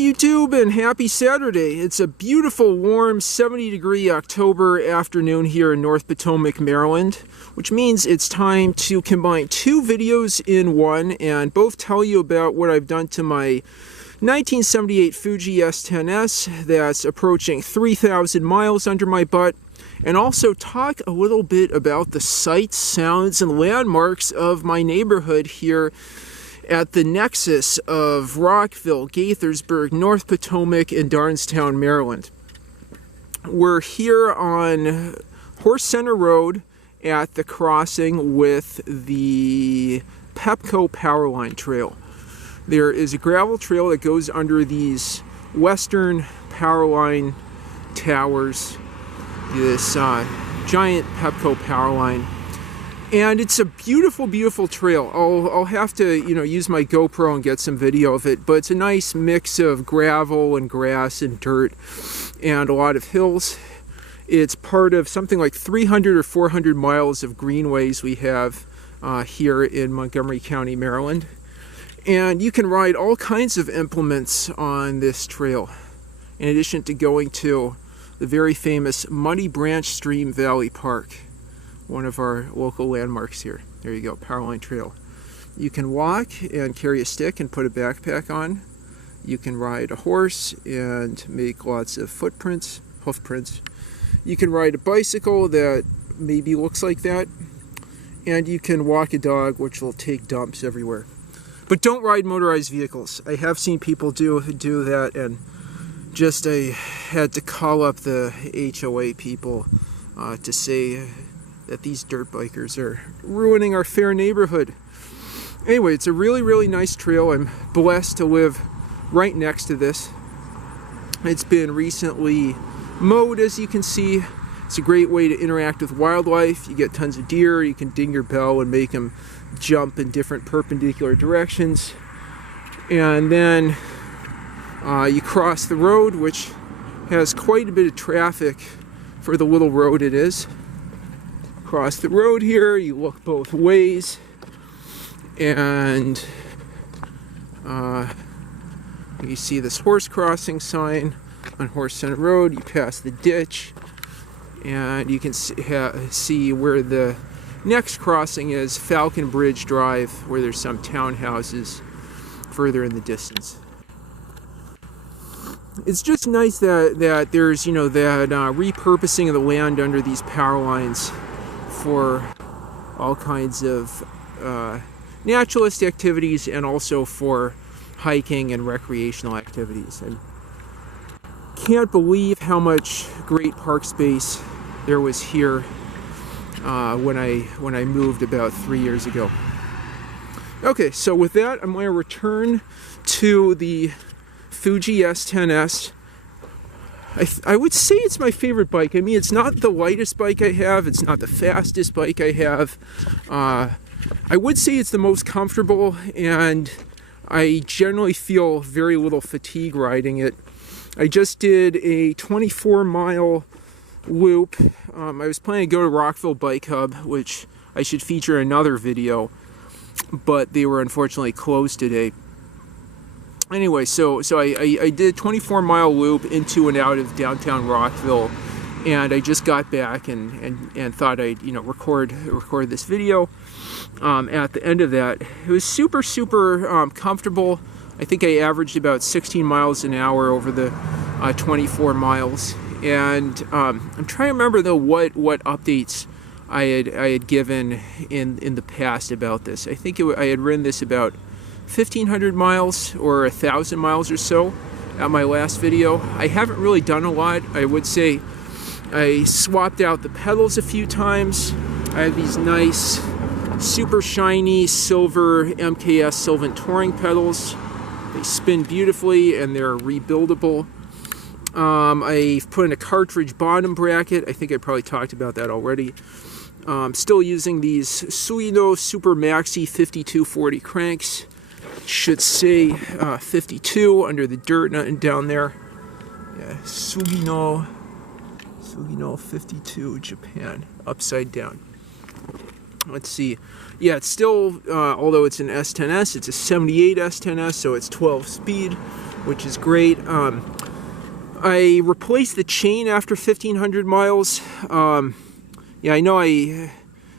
YouTube, and happy Saturday. It's a beautiful, warm, 70-degree October afternoon here in North Potomac, Maryland, which means it's time to combine two videos in one and both tell you about what I've done to my 1978 Fuji S10-S that's approaching 3,000 miles under my butt, and also talk a little bit about the sights, sounds, and landmarks of my neighborhood here at the nexus of Rockville, Gaithersburg, North Potomac, and Darnestown, Maryland. We're here on Horse Center Road at the crossing with the Pepco Powerline Trail. There is a gravel trail that goes under these Western Powerline towers, this giant Pepco Powerline. And it's a beautiful, beautiful trail. I'll have to, use my GoPro and get some video of it, but it's a nice mix of gravel and grass and dirt and a lot of hills. It's part of something like 300 or 400 miles of greenways we have here in Montgomery County, Maryland. And you can ride all kinds of implements on this trail, in addition to going to the very famous Muddy Branch Stream Valley Park, one of our local landmarks here. There you go, Powerline Trail. You can walk and carry a stick and put a backpack on. You can ride a horse and make lots of hoof prints. You can ride a bicycle that maybe looks like that. And you can walk a dog, which will take dumps everywhere. But don't ride motorized vehicles. I have seen people do that, and I had to call up the HOA people to say that these dirt bikers are ruining our fair neighborhood. Anyway, it's a really, really nice trail. I'm blessed to live right next to this. It's been recently mowed, as you can see. It's a great way to interact with wildlife. You get tons of deer. You can ding your bell and make them jump in different perpendicular directions. And then you cross the road, which has quite a bit of traffic for the little road it is. Cross the road here, you look both ways, and you see this horse crossing sign on Horse Center Road. You pass the ditch, and you can see where the next crossing is, Falcon Bridge Drive, where there's some townhouses further in the distance. It's just nice that there's, that repurposing of the land under these power lines for all kinds of naturalist activities and also for hiking and recreational activities. I can't believe how much great park space there was here when I moved about 3 years ago. Okay, so with that, I'm going to return to the Fuji S10-S. I would say it's my favorite bike. I mean, it's not the lightest bike I have. It's not the fastest bike I have. I would say it's the most comfortable, and I generally feel very little fatigue riding it. I just did a 24-mile loop. I was planning to go to Rockville Bike Hub, which I should feature in another video, but they were unfortunately closed today. Anyway, so I did a 24-mile loop into and out of downtown Rockville, and I just got back and thought I'd record this video. At the end of that, it was super comfortable. I think I averaged about 16 miles an hour over the 24 miles, and I'm trying to remember though what updates I had given in the past about this. I think I had ridden this about 1,500 miles or 1,000 miles or so at my last video. I haven't really done a lot. I would say I swapped out the pedals a few times. I have these nice, super shiny silver MKS Sylvan Touring pedals. They spin beautifully and they're rebuildable. I've put in a cartridge bottom bracket. I think I probably talked about that already. Still using these Suino Super Maxi 5240 cranks. Should say 52 under the dirt down there. Yeah, Sugino 52 Japan, upside down. Let's see. Yeah, it's still, although it's an S10S, it's a 78 S10S, so it's 12 speed. which is great. I replaced the chain after 1,500 miles. Yeah, I know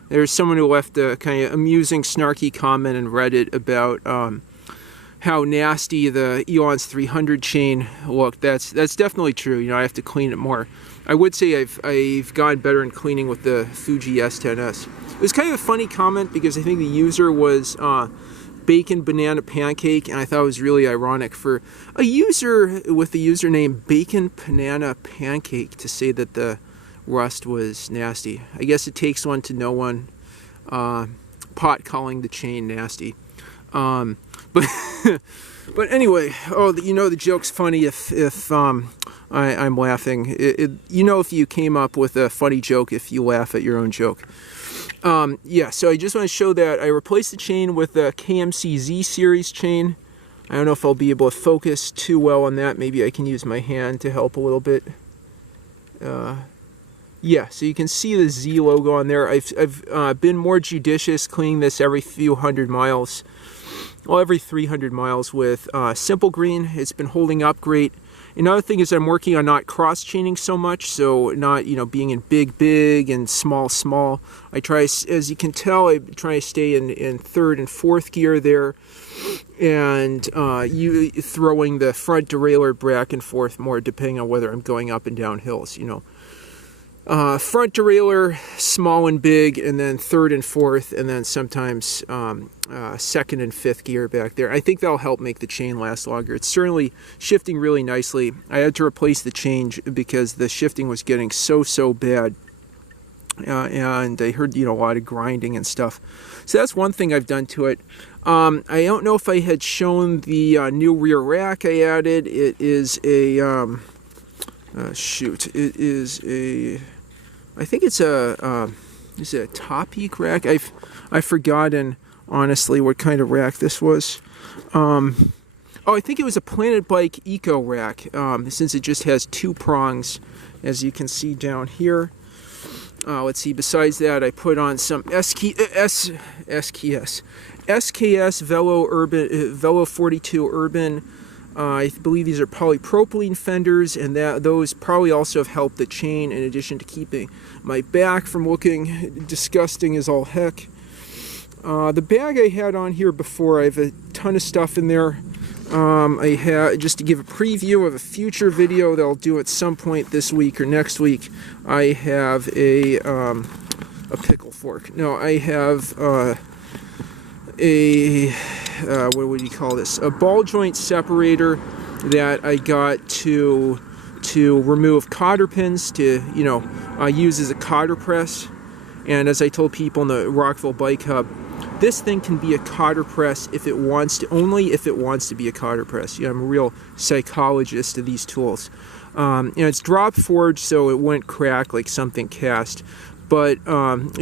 there's someone who left a kind of amusing, snarky comment in Reddit about how nasty the Elon's 300 chain looked. That's definitely true. You know, I have to clean it more. I would say I've gotten better in cleaning with the Fuji S10-S. It was kind of a funny comment because I think the user was Bacon Banana Pancake, and I thought it was really ironic for a user with the username Bacon Banana Pancake to say that the rust was nasty. I guess it takes one to know one. Pot calling the chain nasty. But anyway, you know the joke's funny if I'm laughing. You know if you came up with a funny joke if you laugh at your own joke. Yeah, so I just want to show that I replaced the chain with the KMC Z series chain. I don't know if I'll be able to focus too well on that. Maybe I can use my hand to help a little bit. Yeah, so you can see the Z logo on there. I've been more judicious cleaning this every few hundred miles. Well, every 300 miles with Simple Green. It's been holding up great. Another thing is I'm working on not cross-chaining so much, so not, you know, being in big and small. I try, as you can tell, I try to stay in third and fourth gear there, and you throwing the front derailleur back and forth more depending on whether I'm going up and down hills, you know. Front derailleur, small and big, and then third and fourth, and then sometimes second and fifth gear back there. I think that'll help make the chain last longer. It's certainly shifting really nicely. I had to replace the chain because the shifting was getting so bad. And I heard, you know, a lot of grinding and stuff. So that's one thing I've done to it. I don't know if I had shown the new rear rack I added. It is a... it is a, I think it's is it a top peak rack? I've forgotten honestly what kind of rack this was. Oh, I think it was a Planet Bike Eco rack, since it just has two prongs, as you can see down here. Let's see, besides that, I put on some SKS Velo 42 Urban. I believe these are polypropylene fenders, and those probably also have helped the chain in addition to keeping my back from looking disgusting as all heck. The bag I had on here before, I have a ton of stuff in there. I have, just to give a preview of a future video that I'll do at some point this week or next week, I have a pickle fork. No, I have what would you call this? A ball joint separator that I got to remove cotter pins to, you know, use as a cotter press. And as I told people in the Rockville Bike Hub, this thing can be a cotter press if it wants to, only if it wants to be a cotter press. You know, I'm a real psychologist of these tools. And it's drop forged, so it wouldn't crack like something cast. But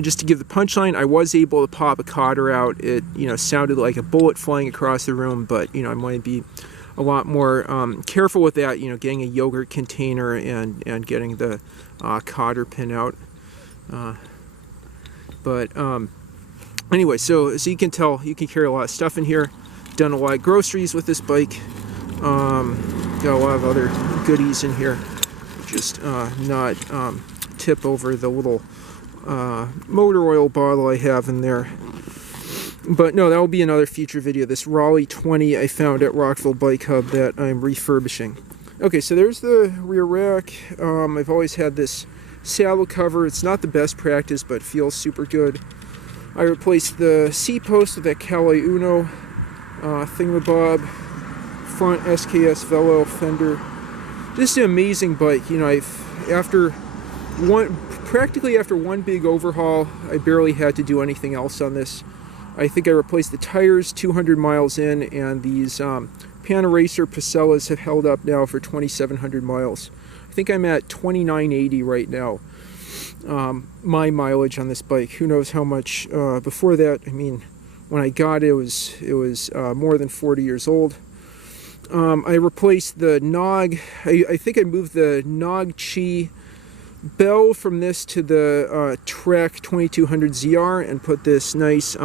just to give the punchline, I was able to pop a cotter out. It, you know, sounded like a bullet flying across the room, but, you know, I might be a lot more careful with that, you know, getting a yogurt container and getting the cotter pin out. Anyway, so you can tell, you can carry a lot of stuff in here. Done a lot of groceries with this bike. Got a lot of other goodies in here. Just not tip over the little motor oil bottle I have in there. But no, that will be another future video. This Raleigh 20 I found at Rockville Bike Hub that I'm refurbishing. Okay, so there's the rear rack. I've always had this saddle cover. It's not the best practice, but feels super good. I replaced the seat post with that Calais Uno thingamabob. Front SKS Velo fender. Just an amazing bike. You know, practically after one big overhaul, I barely had to do anything else on this. I think I replaced the tires 200 miles in, and these Panaracer Pacellas have held up now for 2,700 miles. I think I'm at 2,980 right now. My mileage on this bike. Who knows how much before that. I mean, when I got it, it was more than 40 years old. I replaced the Nog. I think I moved the Nog Chi bell from this to the Trek 2200 ZR and put this nice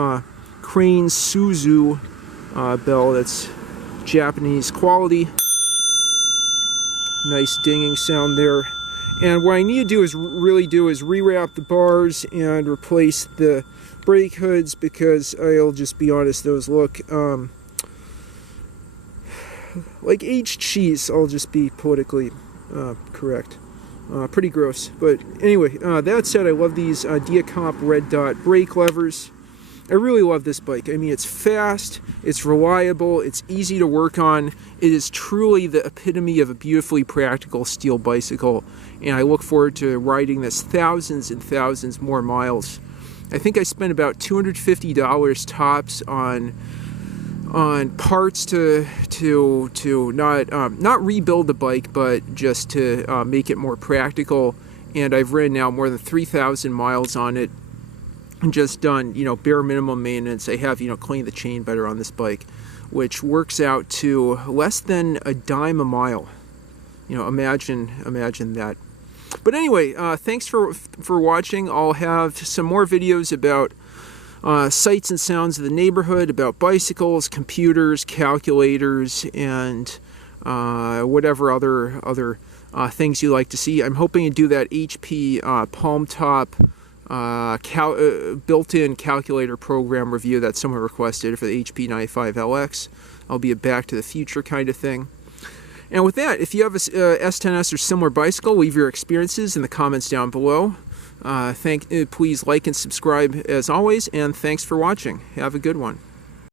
Crane Suzu bell that's Japanese quality. Nice dinging sound there. And what I need to do is rewrap the bars and replace the brake hoods, because I'll just be honest, those look like aged cheese. I'll just be politically correct. Pretty gross. But anyway, that said, I love these Diacomp red dot brake levers. I really love this bike. I mean, it's fast, it's reliable, it's easy to work on. It is truly the epitome of a beautifully practical steel bicycle, and I look forward to riding this thousands and thousands more miles. I think I spent about $250 tops on parts to not rebuild the bike, but just to make it more practical. And I've ridden now more than 3,000 miles on it, and just done, you know, bare minimum maintenance. I have, you know, cleaned the chain better on this bike, which works out to less than a dime a mile. You know, imagine that. But anyway, thanks for watching. I'll have some more videos about sights and sounds of the neighborhood, about bicycles, computers, calculators, and whatever other things you like to see. I'm hoping to do that HP palm top built-in calculator program review that someone requested for the HP 95LX. I'll be a Back to the Future kind of thing. And with that, if you have a S10-S or similar bicycle, leave your experiences in the comments down below. Please like and subscribe as always, and thanks for watching. Have a good one.